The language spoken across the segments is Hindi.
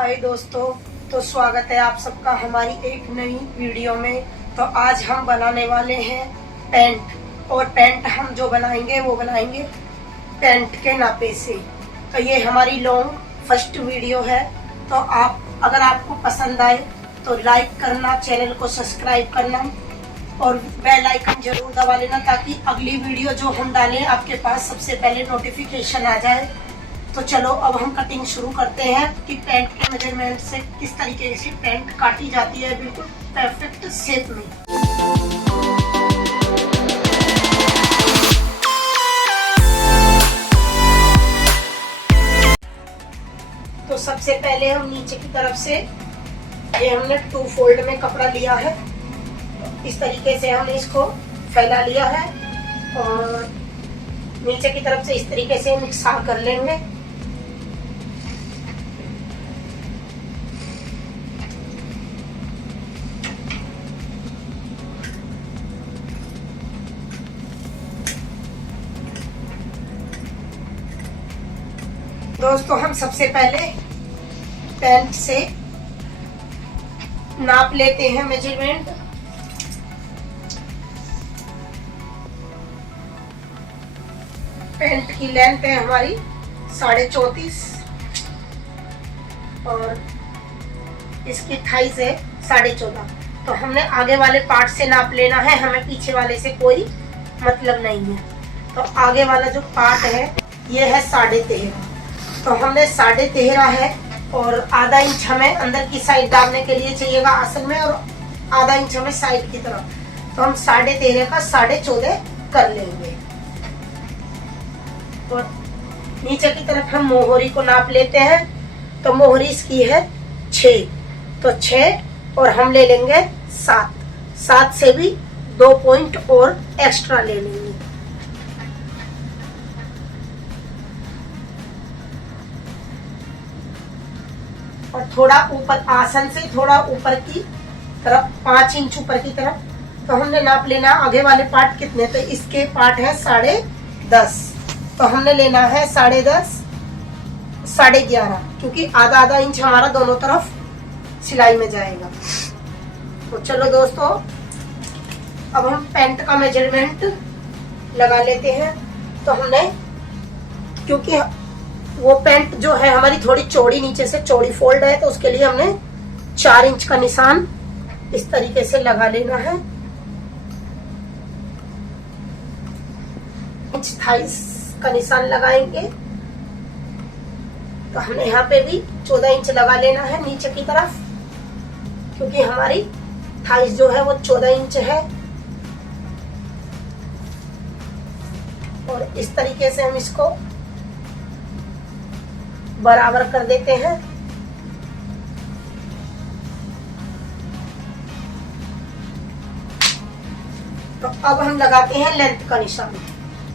हाय दोस्तों, तो स्वागत है आप सबका हमारी एक नई वीडियो में। तो आज हम बनाने वाले हैं पैंट, और पैंट हम जो बनाएंगे वो बनाएंगे पैंट के नापे से। तो ये हमारी लॉन्ग फर्स्ट वीडियो है। तो अगर आपको पसंद आए तो लाइक करना, चैनल को सब्सक्राइब करना और बेल आइकन जरूर दबा लेना, ताकि अगली वीडियो जो हम डालें आपके पास सबसे पहले नोटिफिकेशन आ जाए। तो चलो अब हम कटिंग शुरू करते हैं कि पैंट के मेजरमेंट से किस तरीके से पैंट काटी जाती है बिल्कुल परफेक्ट शेप में। तो सबसे पहले हम नीचे की तरफ से ये हमने 2 फोल्ड में कपड़ा लिया है। इस तरीके से हमने इसको फैला लिया है और नीचे की तरफ से इस तरीके से मिक्सार कर लेंगे। दोस्तों हम सबसे पहले पैंट से नाप लेते हैं मेजरमेंट। पैंट की लेंथ है हमारी 34.5 और इसकी थाइस है 14.5। तो हमने आगे वाले पार्ट से नाप लेना है, हमें पीछे वाले से कोई मतलब नहीं है। तो आगे वाला जो पार्ट है ये है 13.5। तो हमने 13.5 है और आधा इंच हमें अंदर की साइड डालने के लिए चाहिएगा आसन में, और आधा इंच हमें साइड की तरफ। तो हम 13.5 का 14.5 कर लेंगे। और नीचे की तरफ हम मोहरी को नाप लेते हैं। तो मोहरी इसकी है 6, तो 6 और हम ले लेंगे 7 से भी 2 पॉइंट और एक्स्ट्रा ले लेंगे। और थोड़ा ऊपर आसन से थोड़ा ऊपर की तरफ 5 इंच ऊपर की तरफ तो हमने नाप लेना आगे वाले पार्ट कितने। तो इसके पार्ट है 10.5, तो हमने लेना है 10.5, 11.5, क्योंकि आधा इंच हमारा दोनों तरफ सिलाई में जाएगा। तो चलो दोस्तों अब हम पैंट का मेजरमेंट लगा लेते हैं। तो हमने, क्योंकि वो पैंट जो है हमारी थोड़ी चौड़ी, नीचे से चौड़ी फोल्ड है, तो उसके लिए हमने 4 इंच का निशान इस तरीके से लगा लेना है। इंच थाइस का निशान लगाएंगे। तो हमने यहाँ पे भी 14 इंच लगा लेना है नीचे की तरफ, क्योंकि हमारी थाइस जो है वो 14 इंच है। और इस तरीके से हम इसको बराबर कर देते हैं। तो अब हम लगाते हैं लेंथ का निशान।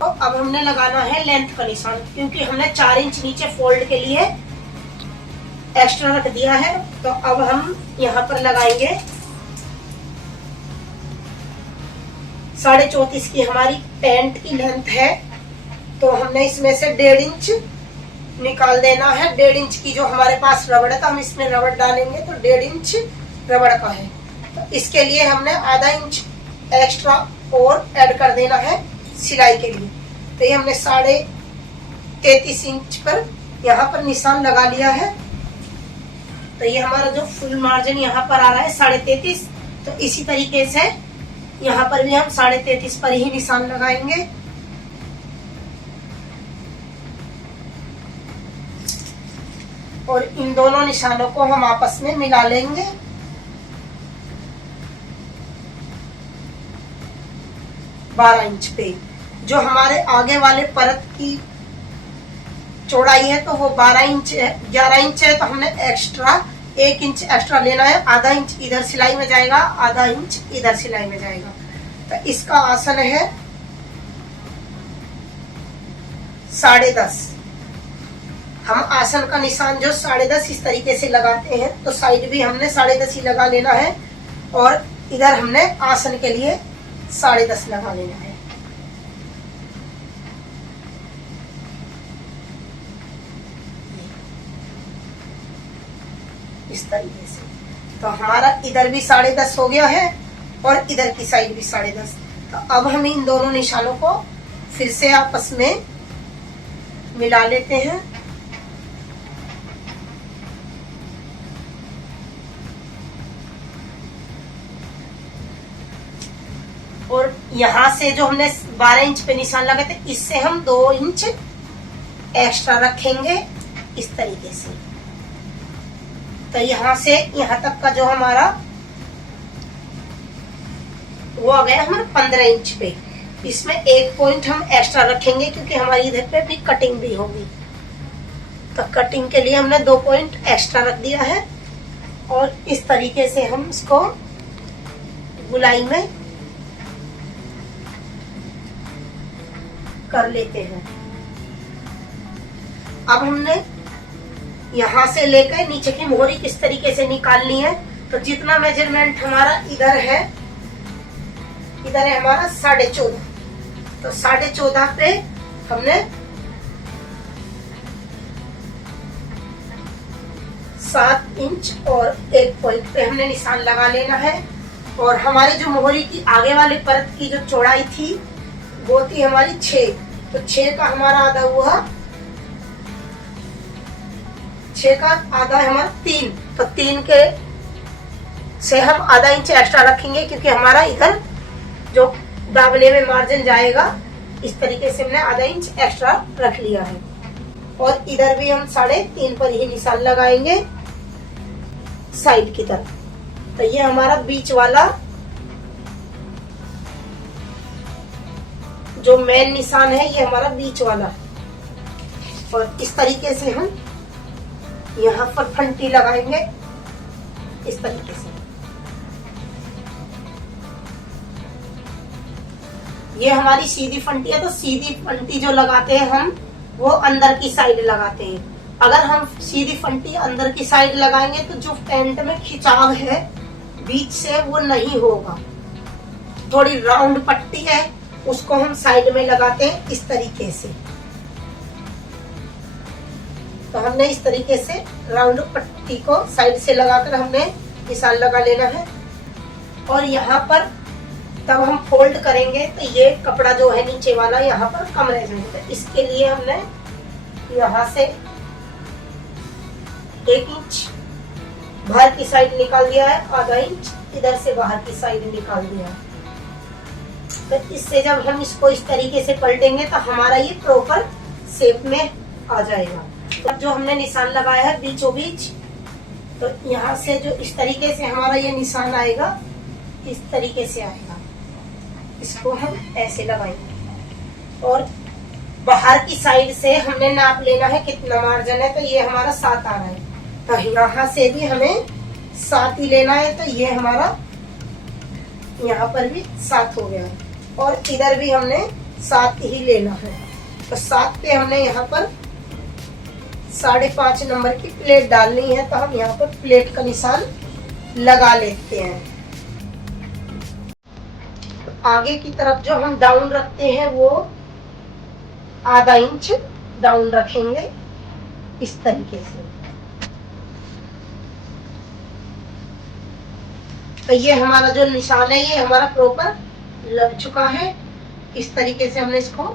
तो अब हमने लगाना है लेंथ का निशान, क्योंकि हमने 4 इंच नीचे फोल्ड के लिए एक्स्ट्रा रख दिया है। तो अब हम यहाँ पर लगाएंगे 34.5 की हमारी पैंट की लेंथ है। तो हमने इसमें से 1.5 इंच निकाल देना है। 1.5 इंच की जो हमारे पास रबड़ है, तो हम इसमें रबड़ डालेंगे, तो 1.5 इंच रबड़ का है। तो इसके लिए हमने आधा इंच एक्स्ट्रा और ऐड कर देना है सिलाई के लिए। तो ये हमने 33.5 इंच पर यहाँ पर निशान लगा लिया है। तो ये हमारा जो फुल मार्जिन यहाँ पर आ रहा है 33.5। तो इसी तरीके से यहाँ पर भी हम 33.5 पर ही निशान लगाएंगे। और इन दोनों निशानों को हम आपस में मिला लेंगे। बारह इंच पे जो हमारे आगे वाले परत की चौड़ाई है, तो वो 12 इंच है, 11 इंच है। तो हमने एक्स्ट्रा 1 इंच एक्स्ट्रा लेना है। आधा इंच इधर सिलाई में जाएगा, आधा इंच इधर सिलाई में जाएगा। तो इसका आसन है 10.5। हम आसन का निशान जो 10.5 इस तरीके से लगाते हैं, तो साइड भी हमने 10.5 ही लगा लेना है। और इधर हमने आसन के लिए 10.5 लगा लेना है। इस तरीके से। तो हमारा इधर भी 10.5 हो गया है और इधर की साइड भी 10.5। तो अब हम इन दोनों निशानों को फिर से आपस में मिला लेते हैं। और यहाँ से जो हमने 12 इंच पे निशान लगाए थे, इससे हम 2 इंच एक्स्ट्रा रखेंगे इस तरीके से। तो यहाँ से यहाँ तक का जो हमारा वो आ गया हमारा 15 इंच पे। इसमें 1 पॉइंट हम एक्स्ट्रा रखेंगे क्योंकि हमारी इधर पे भी कटिंग भी होगी। तो कटिंग के लिए हमने 2 पॉइंट एक्स्ट्रा रख दिया है और इस तरीके से हम इसको गुलाई में कर लेते हैं। अब हमने यहाँ से लेकर नीचे की मोहरी किस तरीके से निकालनी है। तो जितना मेजरमेंट हमारा इधर है हमारा 14.5। तो 14.5 पे हमने 7 इंच और 1 पॉइंट पे हमने निशान लगा लेना है। और हमारी जो मोहरी की आगे वाली परत की जो चौड़ाई थी वो थी हमारी 6। तो 6 का हमारा आधा हुआ, 6 का आधा हमारा 3। तो 3 के से हम आधा इंच एक्स्ट्रा रखेंगे क्योंकि हमारा इधर जो दाबले में मार्जिन जाएगा, इस तरीके से हमने आधा इंच एक्स्ट्रा रख लिया है। और इधर भी हम 3.5 पर ही निशान लगाएंगे साइड की तरफ। तो ये हमारा बीच वाला जो मेन निशान है, ये हमारा बीच वाला। और इस तरीके से हम यहाँ पर फंटी लगाएंगे इस तरीके से। ये हमारी सीधी फंटी है। तो सीधी फंटी जो लगाते हैं हम वो अंदर की साइड लगाते हैं। अगर हम सीधी फंटी अंदर की साइड लगाएंगे तो जो पैंट में खिंचाव है बीच से वो नहीं होगा। थोड़ी राउंड पट्टी है उसको हम साइड में लगाते हैं इस तरीके से। तो हमने इस तरीके से राउंड पट्टी को साइड से लगाकर हमने निशान लगा लेना है। और यहाँ पर तब हम फोल्ड करेंगे तो ये कपड़ा जो है नीचे वाला यहाँ पर कम रह जाएगा। इसके लिए हमने यहाँ से 1 इंच बाहर की साइड निकाल दिया है, आधा इंच इधर से बाहर की साइड निकाल दिया है। तो इससे जब हम इसको इस तरीके से पलटेंगे तो हमारा ये प्रॉपर शेप में आ जाएगा। अब जो हमने निशान लगाया है बीचों बीच, तो यहाँ से जो इस तरीके से हमारा ये निशान आएगा, इस तरीके से आएगा। इसको हम ऐसे लगाएंगे और बाहर की साइड से हमने नाप लेना है कितना मार्जिन है। तो ये हमारा 7 आ रहा है। तो यहाँ से भी हमें 7 ही लेना है। तो ये हमारा यहाँ पर भी 7 हो गया और इधर भी हमने 7 ही लेना है। तो 7 पे हमने यहाँ पर 5.5 नंबर की प्लेट डालनी है। तो हम यहाँ पर प्लेट का निशान लगा लेते हैं। आगे की तरफ जो हम डाउन रखते हैं वो आधा इंच डाउन रखेंगे इस तरीके से। तो ये हमारा जो निशान है ये हमारा प्रॉपर लग चुका है। इस तरीके से हमने इसको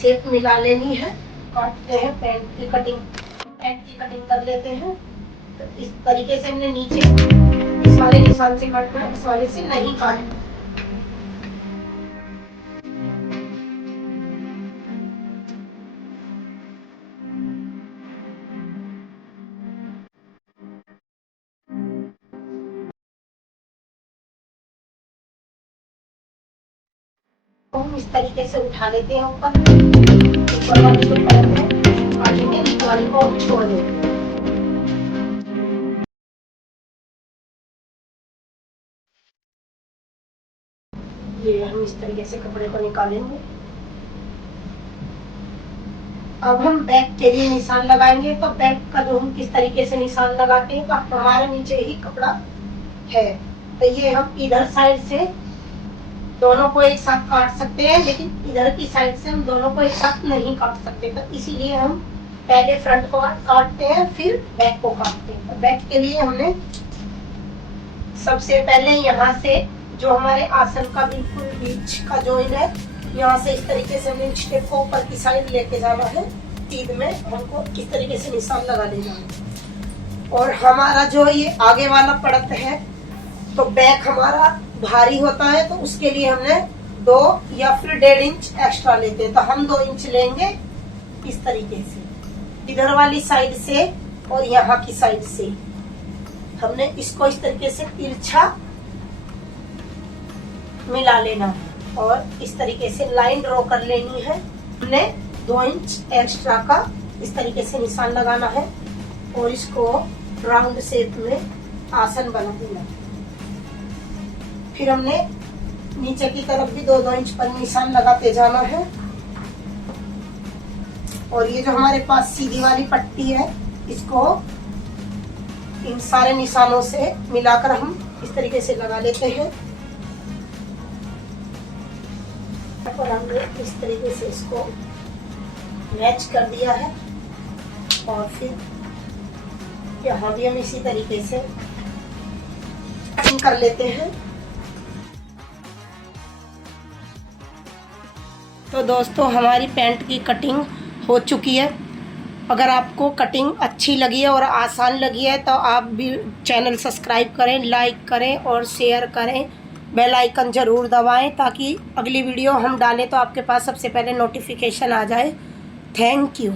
शेप मिला लेनी है। काटते हैं पैंट की कटिंग कर लेते हैं। तो इस तरीके से हमने नीचे इस वाले निशान से काटना है, इस वाले से नहीं काटना। तो हम इस तरीके से उठा लेते हैं ऊपर वाली जो परत है, काटेंगे, नीचे वाली को छोड़ देते हैं। ये हम इस तरीके से कपड़े को निकालेंगे। अब हम बैक के लिए निशान लगाएंगे। तो बैक का जो हम किस तरीके से निशान लगाते हैं, तो हमारे नीचे ही कपड़ा है। तो ये हम इधर साइड से दोनों को एक साथ काट सकते हैं, लेकिन इधर की साइड से हम दोनों को एक साथ नहीं काट सकते। तो इसीलिए हम पहले फ्रंट को काटते हैं, फिर बैक को काटते हैं। तो बैक के लिए हमने सबसे पहले यहाँ से जो हमारे आसन का बिल्कुल बीच का जॉइंट है, यहाँ से इस तरीके से हमने स्टेप को ऊपर की साइड लेके जाना है। सीध में हमको इस तरीके से निशान लगा लेना है। और हमारा जो ये आगे वाला पड़त है, तो बैक हमारा भारी होता है, तो उसके लिए हमने 2 या फिर 1.5 इंच एक्स्ट्रा लेते हैं। तो हम 2 इंच लेंगे इस तरीके से, इधर वाली साइड से और यहाँ की साइड से हमने इसको इस तरीके से तिरछा मिला लेना है और इस तरीके से लाइन ड्रॉ कर लेनी है। हमने 2 इंच एक्स्ट्रा का इस तरीके से निशान लगाना है और इसको राउंड शेप में आसन बना देना। फिर हमने नीचे की तरफ भी 2-2 इंच पर निशान लगाते जाना है। और ये जो हमारे पास सीधी वाली पट्टी है, इसको इन सारे निशानों से मिलाकर हम इस तरीके से लगा लेते हैं। और हमने इस तरीके से इसको मैच कर दिया है और फिर यहाँ भी हम इसी तरीके से कटिंग कर लेते हैं। तो दोस्तों, हमारी पैंट की कटिंग हो चुकी है। अगर आपको कटिंग अच्छी लगी है और आसान लगी है तो आप भी चैनल सब्सक्राइब करें, लाइक करें और शेयर करें। बेल आइकन ज़रूर दबाएं ताकि अगली वीडियो हम डालें तो आपके पास सबसे पहले नोटिफिकेशन आ जाए। Thank you.